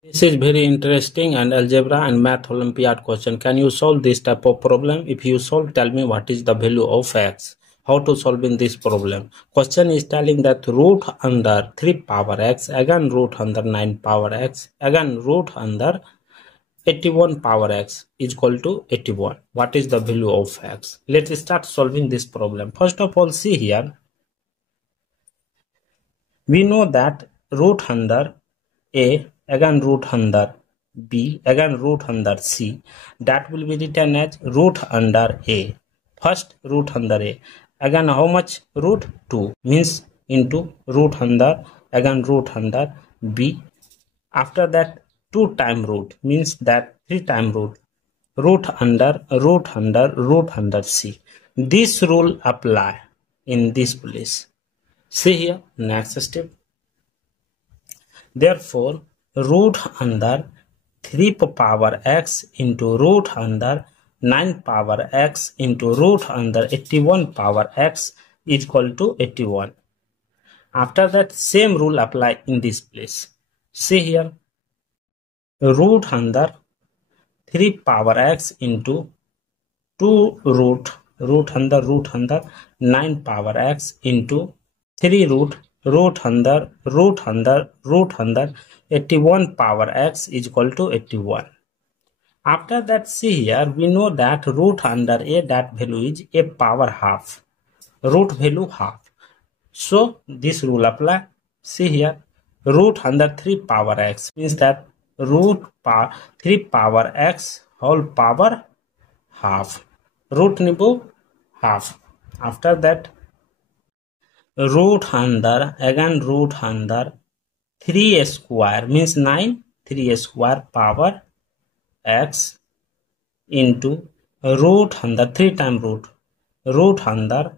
This is very interesting and algebra and math Olympiad question. Can you solve this type of problem? If you solve, tell me what is the value of x. How to solve in this problem? Question is telling that root under 3 power x, again root under 9 power x, again root under 81 power x is equal to 81. What is the value of x? Let's start solving this problem. First of all, see here. We know that root under a, again root under b, again root under c, that will be written as root under a. First root under a, again how much root? 2, means into root under, again root under b. After that 2 time root, means that 3 time root, root under c. This rule apply in this place. See here, next step. Therefore, root under 3 power x into root under 9 power x into root under 81 power x is equal to 81. After that, same rule apply in this place. See here, root under 3 power x into 2 root under 9 power x into 3 root under 81 power x is equal to 81. After that, see here, we know that root under a, that value is a power half, root value half. So this rule apply. See here, root under 3 power x means that root 3 power x whole power half, root nibo half. After that, root under, again root under 3 square means 9, 3 square power x into root under 3 time root under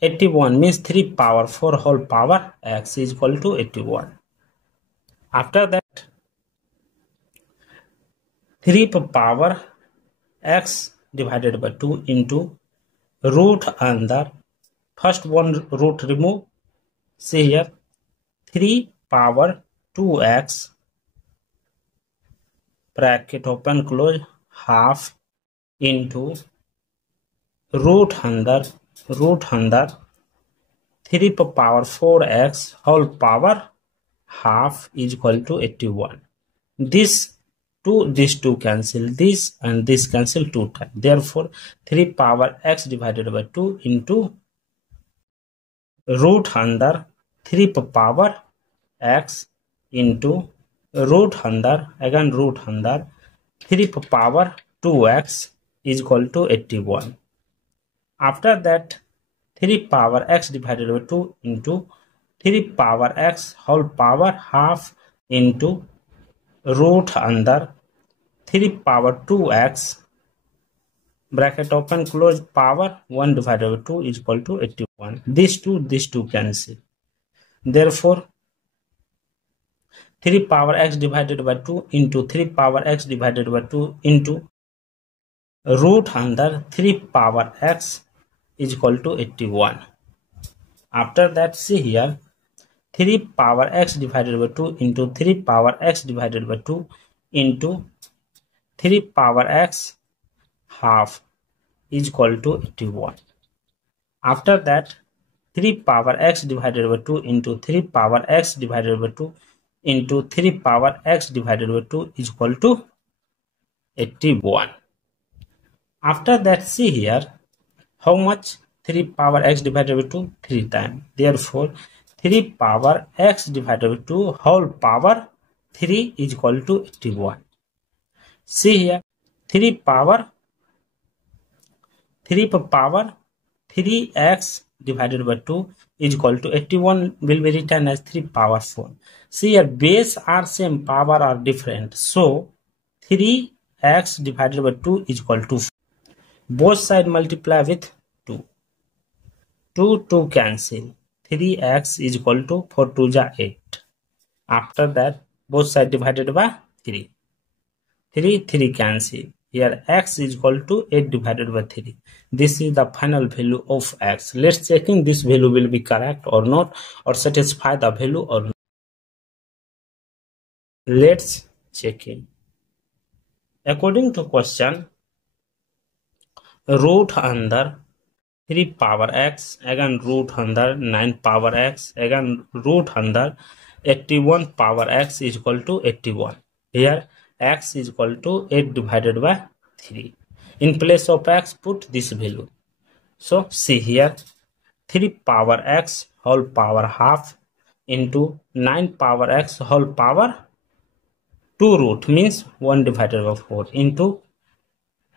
81 means 3 power 4 whole power x is equal to 81. After that, 3 power x divided by 2 into root under, first one root remove. See here, 3 power 2x bracket open close half into root under 3 power 4x whole power half is equal to 81. This 2 cancel, this and this cancel 2 times. Therefore, 3 power x divided by 2 into root under 3 power x into root under, again root under 3 power 2x is equal to 81. After that, 3 power x divided by 2 into 3 power x whole power half into root under 3 power 2x bracket open close power 1 divided by 2 is equal to 81. These two cancel. Therefore, 3 power x divided by 2 into 3 power x divided by 2 into root under 3 power x is equal to 81. After that, see here, 3 power x divided by 2 into 3 power x divided by 2 into 3 power x half is equal to 81. After that, 3 power x divided by 2 into 3 power x divided by 2 into 3 power x divided by 2 is equal to 81. After that, see here, how much 3 power x divided by 2? 3 times. Therefore, 3 power x divided by 2 whole power 3 is equal to 81. See here, 3 power 3x divided by 2 is equal to 81 will be written as 3 power 4. See here, base are same, power are different. So, 3x divided by 2 is equal to 4. Both side multiply with 2. 2 cancel. 3x is equal to 4 2 is 8. After that, both side divided by 3. 3 cancel. Here x is equal to 8 divided by 3. This is the final value of x. Let's checking this value will be correct or not, or satisfy the value or not. Let's checking. According to question, root under 3 power x, again root under 9 power x, again root under 81 power x is equal to 81. Here x is equal to 8 divided by 3. In place of x, put this value. So see here, 3 power x whole power half into 9 power x whole power 2 root means 1 divided by 4 into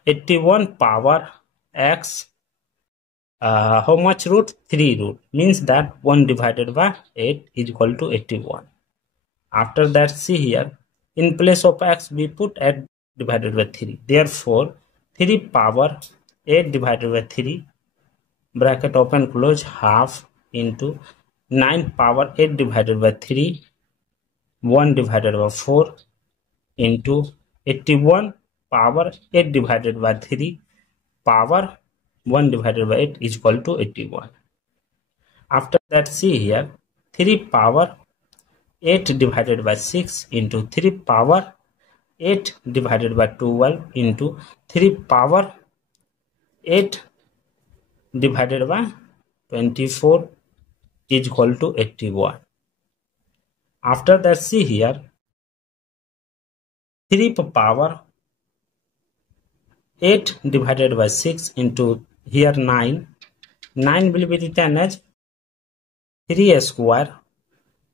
81 power x, how much root? 3 root, means that 1 divided by 8 is equal to 81. After that, see here, in place of x we put 8 divided by 3. Therefore 3 power 8 divided by 3 bracket open close half into 9 power 8 divided by 3 1 divided by 4 into 81 power 8 divided by 3 power 1 divided by 8 is equal to 81. After that, see here, 3 power 8 divided by 6 into 3 power 8 divided by 12 into 3 power 8 divided by 24 is equal to 81. After that, see here, 3 power 8 divided by 6 into here 9 will be written as 3 square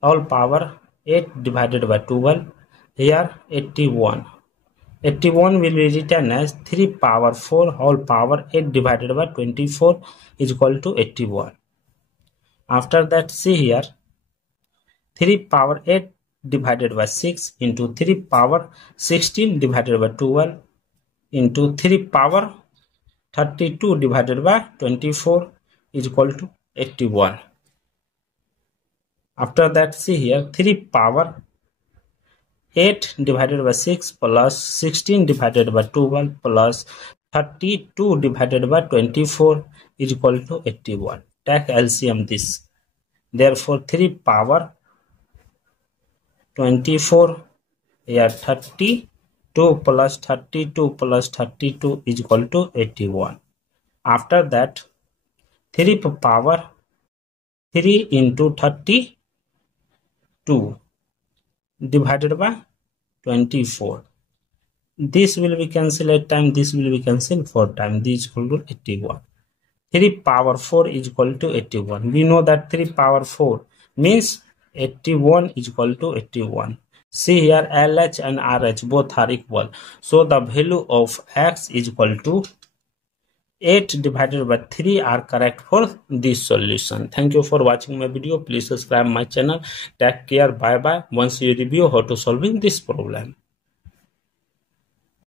all power 8 divided by 12, here 81 will be written as 3 power 4 whole power 8 divided by 24 is equal to 81. After that, see here, 3 power 8 divided by 6 into 3 power 16 divided by 12 into 3 power 32 divided by 24 is equal to 81. After that, see here, 3 power 8 divided by 6 plus 16 divided by 12 plus 32 divided by 24 is equal to 81. Take LCM this. Therefore 3 power 24 here 32 plus 32 plus 32 is equal to 81. After that, 3 power 3 into 32 divided by 24. This will be cancelled 8 times, this will be cancelled 4 times, this is equal to 81. 3 power 4 is equal to 81. We know that 3 power 4 means 81 is equal to 81. See here, LH and RH both are equal. So the value of x is equal to 8 divided by 3 are correct for this solution. Thank you for watching my video. Please subscribe my channel. Take care. Bye bye. Once you review how to solving this problem.